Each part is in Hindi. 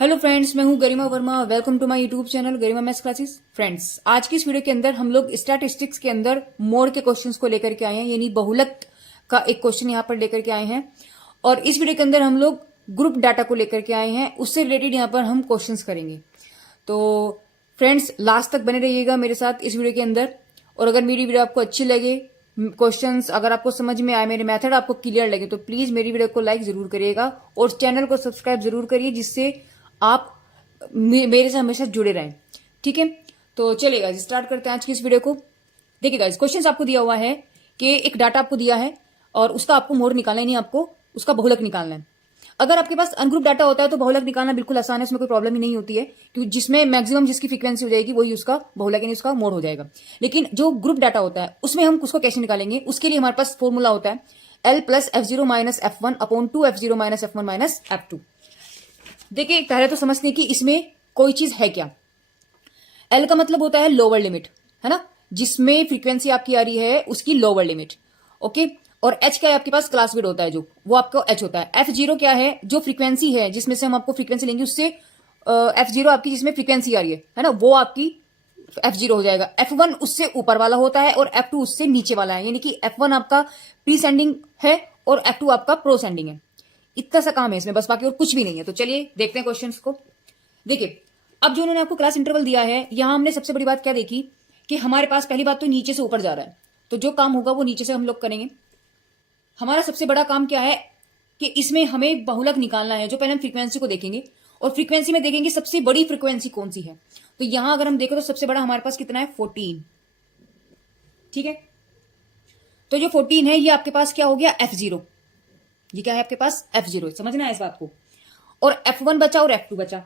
हेलो फ्रेंड्स, मैं हूं Garima Verma. Welcome to my YouTube channel Garima maths classes. Friends, आज की इस वीडियो के अंदर हम लोग स्टैटिस्टिक्स के अंदर मोड के क्वेश्चंस को लेकर के आए हैं, यानी बहुलक का एक क्वेश्चन यहां पर लेकर के आए हैं। और इस वीडियो के अंदर हम लोग ग्रुप डाटा को लेकर के आए हैं, उससे रिलेटेड यहाँ पर हम क्वेश्चंस करेंगे। तो फ्रेंड्स, लास्ट तक बने रहिएगा मेरे साथ इस वीडियो के अंदर। और अगर मेरी वीडियो आपको अच्छी लगे, क्वेश्चंस अगर आपको समझ में आए, मेरे मेथड आपको क्लियर लगे, तो प्लीज मेरी वीडियो को लाइक जरूर करिएगा और चैनल को सब्सक्राइब जरूर करिए, जिससे आप मेरे से हमेशा जुड़े रहें। ठीक है, तो चलिए गाइस स्टार्ट करते हैं आज की इस वीडियो को। देखिए गाइस, क्वेश्चन आपको दिया हुआ है कि एक डाटा आपको दिया है और उसका आपको मोड निकालना है, नहीं आपको उसका बहुलक निकालना है। अगर आपके पास अनग्रुप डाटा होता है तो बहुलक निकालना बिल्कुल आसान है, उसमें कोई प्रॉब्लम ही नहीं होती है, क्योंकि जिसमें मैक्सिमम जिसकी फ्रीक्वेंसी हो जाएगी वही उसका बहुलक यानी उसका मोड हो जाएगा। लेकिन जो ग्रुप डाटा होता है उसमें हम उसको कैसे निकालेंगे, उसके लिए हमारे पास फॉर्मूला होता है L plus F0 minus F1 upon 2 F0 minus F1 minus F2। देखिए, पहले तो समझते हैं कि इसमें कोई चीज है क्या। एल का मतलब होता है लोअर लिमिट, है ना, जिसमें फ्रीक्वेंसी आपकी आ रही है उसकी लोअर लिमिट। ओके, और एच क्या है आपके पास, क्लास विड्थ होता है जो, वो आपको एच होता है। F0 क्या है, जो फ्रीक्वेंसी है जिसमें से हम आपको फ्रीक्वेंसी लेंगे उससे F0 आपकी जिसमें फ्रीक्वेंसी आ रही है ना, वो आपकी F0 हो जाएगा। F1 उससे ऊपर वाला होता है और F2 उससे नीचे वाला है, यानी कि F1 आपका प्री सेंडिंग है और F2 आपका प्रो सेंडिंग है। इतना सा काम है इसमें बस, बाकी और कुछ भी नहीं है। तो चलिए देखते हैं क्वेश्चंस को। देखिए, अब जो उन्होंने आपको क्लास इंटरवल दिया है, यहां हमने सबसे बड़ी बात क्या देखी कि हमारे पास पहली बात तो नीचे से ऊपर जा रहा है, तो जो काम होगा वो नीचे से हम लोग करेंगे। हमारा सबसे बड़ा काम क्या है कि इसमें हमें बहुलक निकालना है। जो पहले हम फ्रीक्वेंसी को देखेंगे और फ्रीक्वेंसी में देखेंगे सबसे बड़ी फ्रीक्वेंसी कौन सी है। तो यहां अगर हम देखें तो सबसे बड़ा हमारे पास कितना है, 14। ठीक है, तो जो 14 है ये आपके पास क्या हो गया, F0। ये क्या है आपके पास, F0। समझना है इस बात को। और F1 बचा और F2 बचा।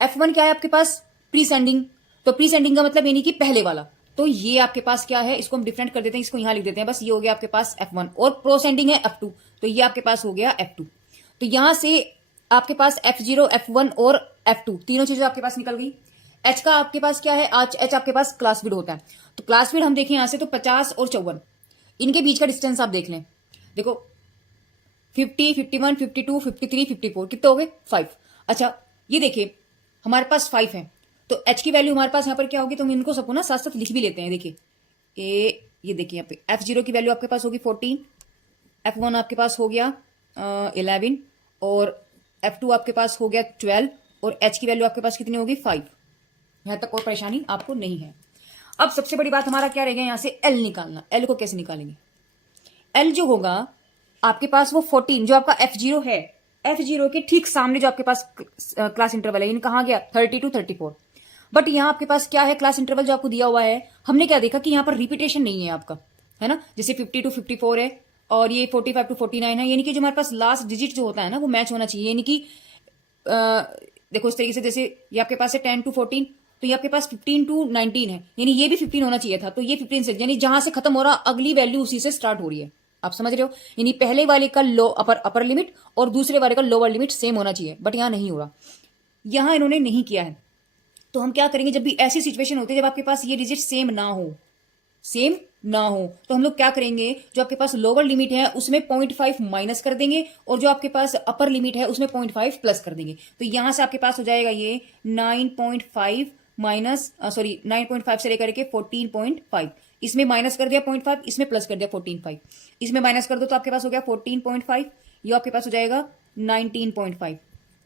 F1 क्या है आपके पास, प्री सेंडिंग। तो प्री सेंडिंग का मतलब यानी कि पहले वाला, तो ये आपके पास क्या है, इसको हम डिफरेंट कर देते हैं, इसको यहां लिख देते हैं बस। ये हो गया आपके पास F1 और प्रो सेंडिंग है F2, तो ये आपके पास हो गया F2। तो यहां से आपके पास F0, F1 और F2 तीनों चीजें आपके पास निकल गई। एच का आपके पास क्या है, आज एच आपके पास क्लास विड्थ होता है। तो क्लास विड्थ हम देखें यहां से तो 50 और 54, इनके बीच का डिस्टेंस आप देख लें। देखो 50, 51, 52, 53, 54 कितने हो गए, 5। अच्छा, ये देखिए हमारे पास 5 है, तो एच की वैल्यू हमारे पास यहां पर क्या होगी, तो हम इनको सबको ना साथ साथ लिख भी लेते हैं। देखिए ये देखिए यहाँ पे F0 की वैल्यू आपके पास होगी 14, F1 आपके पास हो गया 11 और F2 आपके पास हो गया 12 और एच की वैल्यू आपके पास कितनी होगी, 5। यहां तक कोई परेशानी आपको नहीं है। अब सबसे बड़ी बात हमारा क्या रह गया, यहां से एल निकालना। एल को कैसे निकालेंगे, एल जो होगा आपके पास वो 14 जो आपका F0 है, F0 के ठीक सामने जो आपके पास क्लास इंटरवल है, इन कहां गया 30 टू 34। बट यहां आपके पास क्या है, क्लास इंटरवल जो आपको दिया हुआ है, हमने क्या देखा कि यहां पर रिपीटेशन नहीं है आपका, है ना। जैसे 50 टू 54 है और ये 45 टू 49 है, यानी कि जो हमारे पास लास्ट डिजिट जो होता है ना वो मैच होना चाहिए। यानी कि देखो इस तरीके से, जैसे ये आपके पास है 10 टू 14, तो ये आपके पास 15 टू 19 है, यानी ये भी 15 होना चाहिए था। तो ये 15 से, यानी जहां से खत्म हो रहा अगली वैल्यू उसी से स्टार्ट हो रही है। आप समझ रहे हो, यानी पहले वाले का लो अपर लिमिट और दूसरे वाले का लोअर लिमिट सेम होना चाहिए, बट यहां नहीं हो रहा, यहां इन्होंने नहीं किया है। तो हम क्या करेंगे, जब भी ऐसी सिचुएशन होती है जब आपके पास ये डिजिट सेम ना हो, सेम ना हो, तो हम लोग क्या करेंगे, जो आपके पास लोअर लिमिट है उसमें 0.5 माइनस कर देंगे और जो आपके पास अपर लिमिट है उसमें 0.5 प्लस कर देंगे। तो यहां से आपके पास हो जाएगा ये 9.5 माइनस 9.5 से लेकर के 14.5, इसमें माइनस कर दिया 0.5, इसमें प्लस कर दिया 14.5, इसमें माइनस कर दो तो आपके पास हो गया 14.5, ये आपके पास हो जाएगा 19.5।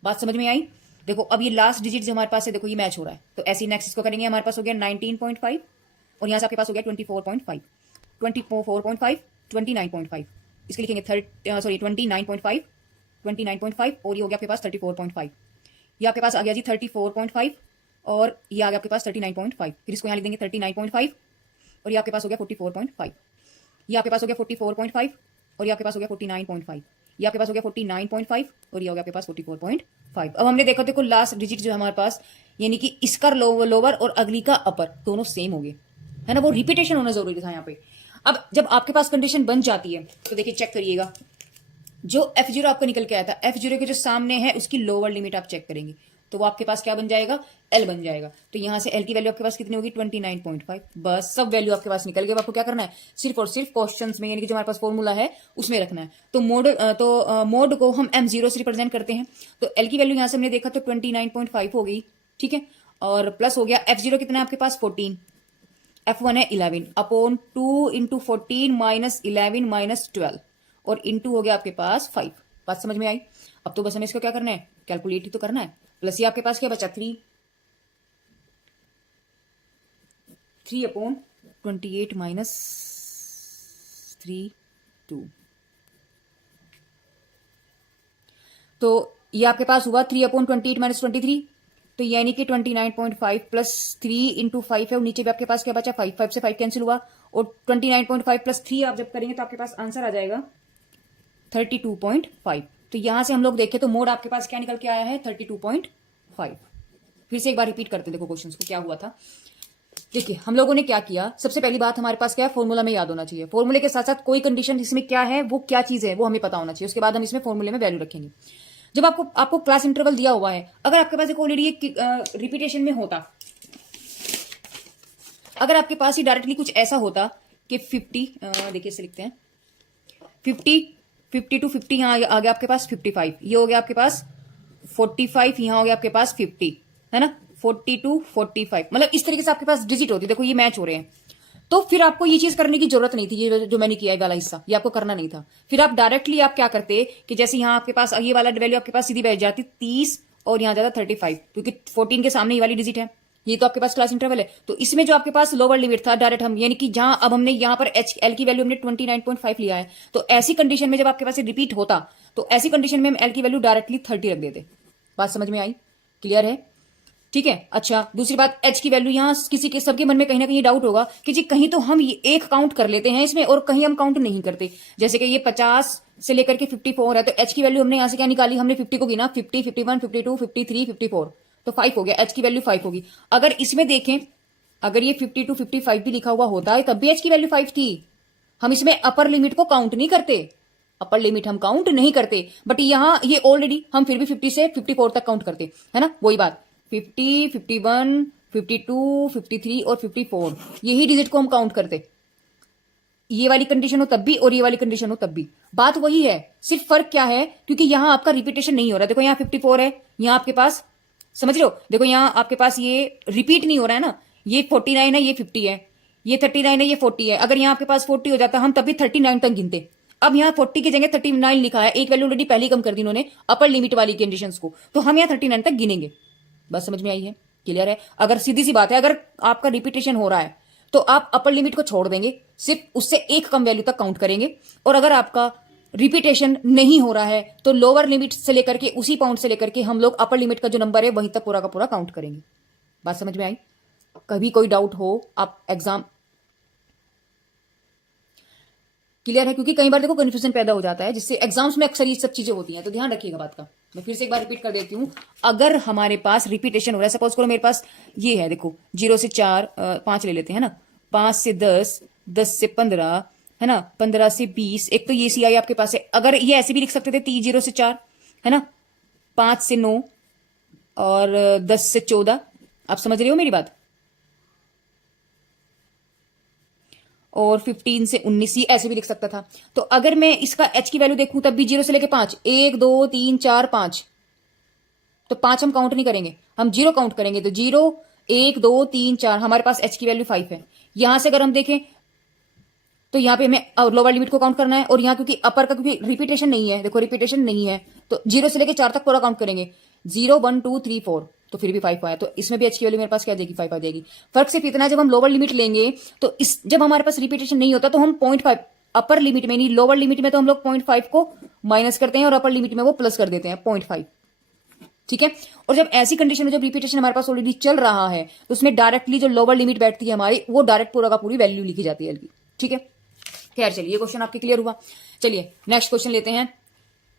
बात समझ में आई। देखो अब ये लास्ट डिजिट जो हमारे पास है, देखो ये मैच हो रहा है, तो ऐसे नेक्स्ट इसको करेंगे। हमारे पास हो गया 19.5 और यहां से आपके पास हो गया 24.5, 24.5, 29.5, इसके लिखेंगे 29.5, 29.5 और ये हो गया आपके पास 34.5। ये आपके पास आ गया जी 34.5 और ये आ गया आपके पास 39.5, फिर इसको यहाँ लिख देंगे 39.5 और ये आपके पास हो गया 44.5, ये आपके पास हो गया 44.5 और ये आपके पास हो गया 49.5, ये आपके पास हो गया 49.5 और ये हो गया आपके पास 44.5। अब हमने देखा, देखो लास्ट डिजिट जो हमारे पास, यानी कि इसका लोअर और अगली का अपर दोनों सेम हो गए, है ना, वो रिपीटेशन होना जरूरी था यहाँ पे। अब जब आपके पास कंडीशन बन जाती है तो देखिए चेक करिएगा, जो F0 आपका निकल के आया था, F0 के जो सामने है उसकी लोअर लिमिट आप चेक करेंगे, तो वो आपके पास क्या बन जाएगा, एल बन जाएगा। तो यहां से एल की वैल्यू आपके पास कितनी होगी, 29.5। बस सब वैल्यू आपके पास निकल गया। आपको क्या करना है, सिर्फ और सिर्फ क्वेश्चंस में यानी कि जो हमारे पास फॉर्मूला है उसमें रखना है। तो मोड को हम m0 से रिप्रेजेंट करते हैं। तो एल की वैल्यू यहां से हमने देखा तो 29.5 हो गई, ठीक है। और प्लस हो गया f0 कितना है आपके पास 14, f1 है 11 अपॉन 2 इंटू 14 माइनस 11 माइनस 12 और इंटू हो गया आपके पास 5। बात समझ में आई। अब तो बस हमें इसको क्या करना है, कैलकुलेट ही तो करना है। प्लस ये आपके पास क्या बचा 3 अपॉन 28 माइनस 3 2। तो ये आपके पास हुआ 3 अपॉन 28 माइनस 23। तो यानी कि 29.5 प्लस 3 इंटू 5 है और नीचे भी आपके पास क्या बचा 5, 5 से 5 कैंसिल हुआ और 29.5 प्लस 3 आप जब करेंगे तो आपके पास आंसर आ जाएगा 32.5। तो यहां से हम लोग देखें तो मोड आपके पास क्या निकल के आया है 32.5। फिर से एक बार रिपीट करते हैं, देखो क्वेश्चन को क्या हुआ था। देखिए हम लोगों ने क्या किया, सबसे पहली बात हमारे पास क्या है, फॉर्मूला में याद होना चाहिए। फॉर्मूले के साथ साथ कोई कंडीशन इसमें क्या है, वो क्या चीज है वो हमें पता होना चाहिए। उसके बाद हम इसमें फॉर्मूले में वैल्यू रखेंगे। जब आपको क्लास इंटरवल दिया हुआ है, अगर आपके पास ऑलरेडी रिपीटेशन में होता, अगर आपके पास ही डायरेक्टली कुछ ऐसा होता कि 50 देखिए इसे लिखते हैं 50 टू 50 यहां आ गया आपके पास 55, ये हो गया आपके पास 45, यहां हो गया आपके पास 50, है ना 40 टू 45, मतलब इस तरीके से आपके पास डिजिट होती है। देखो ये मैच हो रहे हैं, तो फिर आपको ये चीज करने की जरूरत नहीं थी। ये जो मैंने किया है वाला हिस्सा ये आपको करना नहीं था। फिर आप डायरेक्टली आप क्या करते कि जैसे यहां आपके पास ये वाला वैल्यू आपके पास सीधी बैठ जाती 30 और यहां जाता 35, क्योंकि 14 के सामने ये वाली डिजिट है, ये तो आपके पास क्लास इंटरवल है। तो इसमें जो आपके पास लोअर लिमिट था डायरेक्ट हम यानी कि जहां अब हमने यहां पर एल की वैल्यू हमने 29.5 लिया है, तो ऐसी कंडीशन में जब आपके पास रिपीट होता तो ऐसी कंडीशन में हम एल की वैल्यू डायरेक्टली 30 रख देते। बात समझ में आई, क्लियर है, ठीक है। अच्छा दूसरी बात एच की वैल्यू, यहां किसी के सबके मन में कहीं ना कहीं डाउट होगा कि जी कहीं तो हम ये एक काउंट कर लेते हैं इसमें और कहीं हम काउंट नहीं करते। जैसे कि ये 50 से लेकर के 54 है, तो एच की वैल्यू हमने यहां से क्या निकाली, हमने 50 को गिना 50 51 52 53 54, तो 5 हो गया, एच की वैल्यू 5 होगी। अगर इसमें देखें, अगर ये 50 टू 55 भी लिखा हुआ होता है तब भी एच की वैल्यू 5 थी। हम इसमें अपर लिमिट को काउंट नहीं करते, अपर लिमिट हम काउंट नहीं करते, बट यहां ये ऑलरेडी हम फिर भी 50 से 54 तक काउंट करते, है ना। वही बात 50 51 52 53 और 54 यही डिजिट को हम काउंट करते। ये वाली कंडीशन हो तब भी और ये वाली कंडीशन हो तब भी, बात वही है। सिर्फ फर्क क्या है, क्योंकि यहां आपका रिपीटेशन नहीं हो रहा। देखो यहां 54 है, यहां आपके पास समझ लो, देखो यहां आपके पास ये रिपीट नहीं हो रहा है ना, ये 49 है, ये 50 है, ये 39 है, ये 40 है। अगर यहां आपके पास 40 हो जाता हम तभी 39 तक गिनते। अब यहाँ 40 की जगह 39 लिखा है, एक वैल्यू ऑलरेडी पहले ही कम कर दी इन्होंने अपर लिमिट वाली कंडीशंस को, तो हम यहाँ 39 तक गिनेंगे। बस समझ में आई है, क्लियर है। अगर सीधी सी बात है, अगर आपका रिपीटेशन हो रहा है तो आप अपर लिमिट को छोड़ देंगे, सिर्फ उससे एक कम वैल्यू तक काउंट करेंगे। और अगर आपका रिपीटेशन नहीं हो रहा है तो लोअर लिमिट से लेकर के उसी पॉइंट से लेकर के हम लोग अपर लिमिट का जो नंबर है वहीं तक पूरा का पूरा काउंट करेंगे। बात समझ में आई। कभी कोई डाउट हो आप एग्जाम क्लियर है, क्योंकि कई बार देखो कंफ्यूजन पैदा हो जाता है जिससे एग्जाम्स में अक्सर ये सब चीजें होती हैं, तो ध्यान रखिएगा बात का। मैं फिर से एक बार रिपीट कर देती हूं, अगर हमारे पास रिपीटेशन हो रहा है, सपोज करो मेरे पास ये है, देखो 0 से 4 5 ले लेते हैं ना, 5 से 10 10 से 15 है ना, 15 से 20, एक तो ये सी आई आपके पास है। अगर ये ऐसे भी लिख सकते थे 0 से 4 है ना, 5 से 9 और 10 से 14, आप समझ रहे हो मेरी बात, और 15 से 19 ऐसे भी लिख सकता था। तो अगर मैं इसका एच की वैल्यू देखूं तब भी 0 से लेके 5, 1 2 3 4 5, तो 5 हम काउंट नहीं करेंगे, हम 0 काउंट करेंगे। तो 0 1 2 3 4 हमारे पास एच की वैल्यू 5 है। यहां से अगर हम देखें तो यहाँ पे हमें लोअर लिमिट को काउंट करना है, और यहाँ क्योंकि अपर का क्योंकि रिपीटेशन नहीं है, देखो रिपीटेशन नहीं है, तो 0 से लेके 4 तक पूरा काउंट करेंगे। 0 1 2 3 4, तो फिर भी 5 आया, तो इसमें भी एच की वैल्यू मेरे पास क्या आ जाएगी 5 आ जाएगी। फर्क सिर्फ इतना, जब हम लोअर लिमिट लेंगे तो इस जब हमारे पास रिपीटेशन नहीं होता तो हम 0.5 अपर लिमिट में नहीं, लोअर लिमिट में तो हम लोग 0.5 को माइनस करते हैं और अपर लिमिट में वो प्लस कर देते हैं 0.5, ठीक है। और जब ऐसी कंडीशन में जब रिपीटेशन हमारे पास ऑलरेडी चल रहा है तो उसमें डायरेक्टली जो लोअर लिमिट बैठती है हमारी, वो डायरेक्ट पूरा का पूरी वैल्यू लिखी जाती है, ठीक है। खैर चलिए ये क्वेश्चन आपके क्लियर हुआ। चलिए नेक्स्ट क्वेश्चन लेते हैं।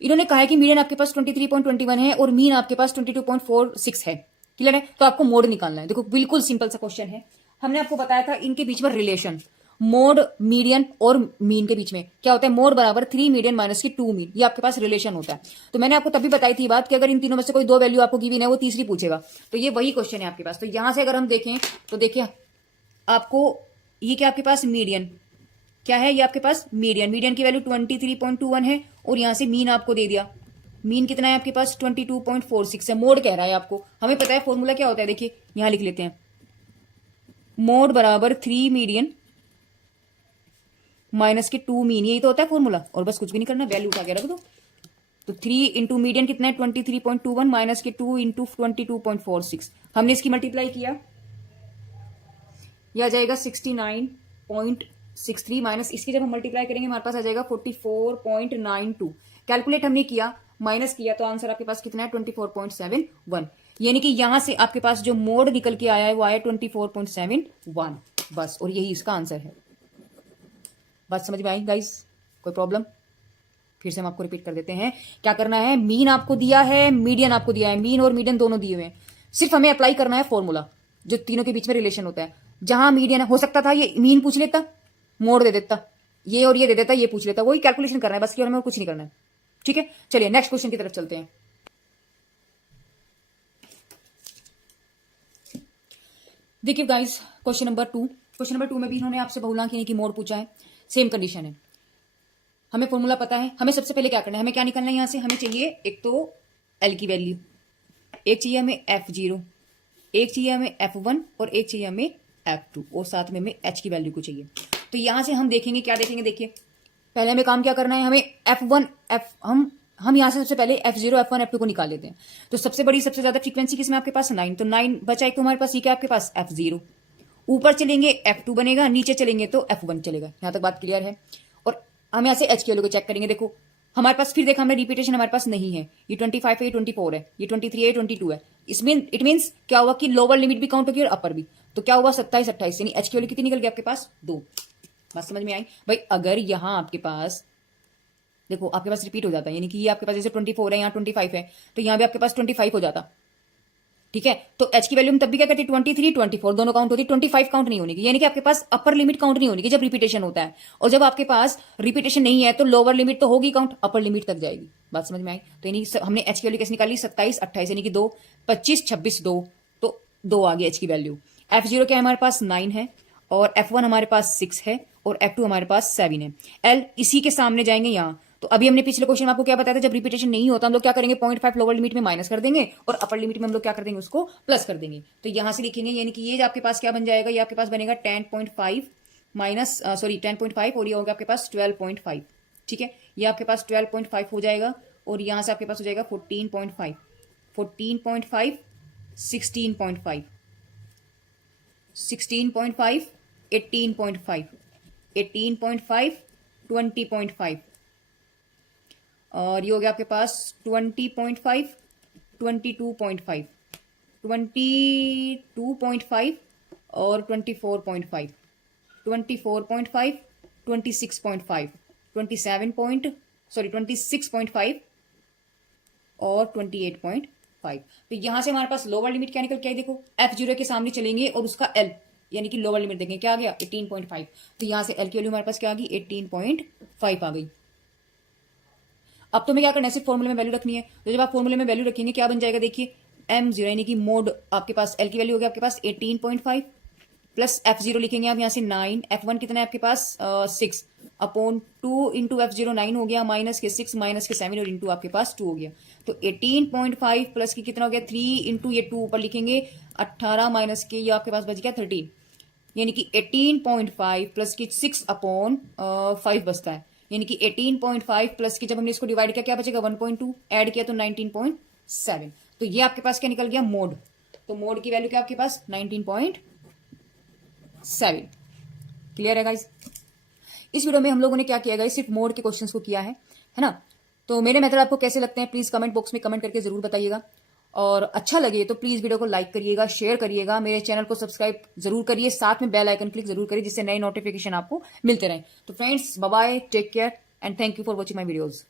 इन्होंने कहा है कि मीडियन आपके पास 23.21 है और मीन आपके पास 22.46 है, क्लियर है। तो आपको मोड निकालना है। देखो बिल्कुल सिंपल सा क्वेश्चन है, हमने आपको बताया था इनके बीच में रिलेशन, मोड मीडियन और मीन के बीच में क्या होता है, मोड बराबर 3 मीडियन माइनस की 2 मीन, ये आपके पास रिलेशन होता है। तो मैंने आपको तभी बताई थी बात कि अगर इन तीनों में से कोई दो वैल्यू आपको गिवन है, वो तीसरी पूछेगा। तो ये वही क्वेश्चन है आपके पास। तो यहां से अगर हम देखें तो देखिए आपको ये क्या आपके पास मीडियन क्या है, ये आपके पास मीडियन, मीडियन की वैल्यू 23.21 है और यहां से मीन आपको दे दिया, मीन कितना है आपके पास 22.46 है। मोड कह रहा है आपको, हमें पता है फॉर्मूला क्या होता है, देखिए यहां लिख लेते हैं, मोड बराबर 3 मीडियन माइनस के 2 मीन, यही तो होता है फॉर्मूला, और बस कुछ भी नहीं करना, वैल्यू उठा के रख दो। तो 3 इंटू मीडियन कितना है 23.21 माइनस के 2 इंटू 22.46, हमने इसकी मल्टीप्लाई किया, यह आ जाएगा 69.63 माइनस इसकी जब हम मल्टीप्लाई करेंगे हमारे पास आ जाएगा 44.92। कैलकुलेट हमने किया, माइनस किया, तो आंसर आपके पास कितना है 24.71, यानी कि यहां से आपके पास जो मोड निकल के आया है वो आया 24.71 बस, और यही इसका आंसर है। बात समझ में आई गाइस, कोई प्रॉब्लम? फिर से हम आपको रिपीट कर देते हैं, क्या करना है, मीन आपको दिया है, मीडियन आपको दिया है, मीन और मीडियन दोनों दिए हुए हैं, सिर्फ हमें अप्लाई करना है फॉर्मूला जो तीनों के बीच में रिलेशन होता है। जहां मीडियन हो सकता था ये मीन पूछ लेता, मोड दे देता, ये और ये दे देता, ये पूछ लेता, वही कैलकुलेशन करना है बस, हमें कुछ नहीं करना है। ठीक है, चलिए नेक्स्ट क्वेश्चन की तरफ चलते हैं। देखिए गाइस क्वेश्चन नंबर 2 में भी इन्होंने आपसे बहुलांक यानी कि मोड पूछा है, सेम कंडीशन है, हमें फॉर्मूला पता है। हमें सबसे पहले क्या करना है, हमें क्या निकालना है यहां से, हमें चाहिए एक तो एल की वैल्यू, एक चाहिए हमें F0, एक चाहिए हमें F1 और एक चाहिए हमें F2, और साथ में हमें H की वैल्यू को चाहिए। तो यहां से हम देखेंगे, क्या देखेंगे, देखिए पहले हमें काम क्या करना है, हमें F1 हम यहां से सबसे पहले F0 F1 F2 को निकाल लेते हैं। तो सबसे बड़ी सबसे ज्यादा फ्रीक्वेंसी किसमें आपके पास 9, तो 9 बचा एक तो हमारे पास, ये क्या आपके पास F0, ऊपर चलेंगे F2 बनेगा, नीचे चलेंगे तो F1 चलेगा। यहां तक बात क्लियर है। और हम यहां से H की वैल्यू को चेक करेंगे, देखो हमारे पास, फिर देखा हमने रिपीटेशन हमारे पास नहीं है, ये 25 है, ये 24 है, ये 23 है, 22 है, इसमें इट मीन्स क्या हुआ कि लोअर लिमिट भी काउंट होगी और अपर भी, तो क्या हुआ 27 28, यानी H की वैल्यू कितनी निकल गई आपके पास 2। बात समझ में आई भाई? अगर यहां आपके पास देखो आपके पास रिपीट हो जाता है, यानी कि ये आपके पास जैसे 24 है, यहाँ 25 है, तो यहाँ भी आपके पास 25 हो जाता, ठीक है। तो H की वैल्यू में तब भी क्या करती है 23 24 दोनों काउंट होती है, 25 काउंट नहीं होने की, यानी कि आपके पास अपर लिमिट काउंट नहीं होने की जब रिपीटेशन होता है, और जब आपके पास रिपीटेशन नहीं है तो लोअर लिमिट तो होगी काउंट, अपर लिमिट तक जाएगी। बात समझ में आई? तो यानी हमने H की वैल्यू कैसे निकाली 27 28, यानी कि 2 25 26 2, तो 2 आ गई H की वैल्यू। F0 क्या हमारे पास 9 है, और F1 हमारे पास 6 है, और F2 हमारे पास 7 है। L इसी के सामने जाएंगे यहाँ, तो अभी हमने पिछले क्वेश्चन में आपको क्या बताया था, जब रिपीटेशन नहीं होता हम लोग क्या करेंगे 0.5 लोअर लिमिट में माइनस कर देंगे और अपर लिमिट में हम लोग क्या कर देंगे उसको प्लस कर देंगे। तो यहां से लिखेंगे, यानी कि ये आपके पास क्या बन जाएगा, ये आपके पास बनेगा 10.5 माइनस 10.5, और ये होगा आपके पास 12.5, ठीक है। ये आपके पास 12.5 हो जाएगा, और यहां से आपके पास हो जाएगा 14.5 16.5 16.5 16.5 18.5 18.5 20.5, और ये हो गया आपके पास 20.5 22.5 22.5 और 24.5 24.5 26.5 26.5 और 28.5। तो यहां से हमारे पास लोअर लिमिट क्या निकल के आई, देखो F0 के सामने चलेंगे और उसका L यानी कि लोअर लिमिट देखेंगे, क्या आ गया 18.5, तो यहां से L की वैल्यू हमारे पास क्या आ गई 18.5 आ गई। अब तो हमें क्या करना है, सिर्फ फॉर्मूले में वैल्यू रखनी है। तो जब आप फॉर्मूले में वैल्यू रखेंगे क्या बन जाएगा, देखिए M0 यानी कि मोड आपके पास L की वैल्यू हो गया आपके पास 18.5 प्लस F0 लिखेंगे आप यहां से 9, F1 कितना है आपके पास 6 अपॉन 2 इंटू F0 9 हो गया, माइनस के 6 माइनस के 7 और इंटू आपके पास 2 हो गया। तो 18.5 प्लस की कितना हो गया 3 इंटू ये 2 ऊपर लिखेंगे 18 माइनस के ये आपके पास बच गया 13, यानी कि 18.5 प्लस की 6 अपॉन 5 बचता है, यानी कि 18.5 प्लस की जब हमने इसको डिवाइड किया क्या बचेगा 1.2, ऐड किया तो 19.7। तो ये आपके पास क्या निकल गया मोड, तो मोड की वैल्यू क्या आपके पास 19.7। क्लियर है गाइस? इस वीडियो में हम लोगों ने क्या किया गाइस, सिर्फ मोड के क्वेश्चंस को किया है ना। तो मेरे मेथड आपको कैसे लगते हैं प्लीज कमेंट बॉक्स में कमेंट करके जरूर बताइएगा, और अच्छा लगे तो प्लीज वीडियो को लाइक करिएगा, शेयर करिएगा, मेरे चैनल को सब्सक्राइब जरूर करिए, साथ में बेल आइकन क्लिक जरूर करिए जिससे नई नोटिफिकेशन आपको मिलते रहे। तो friends bye bye, take care and thank you for watching my videos.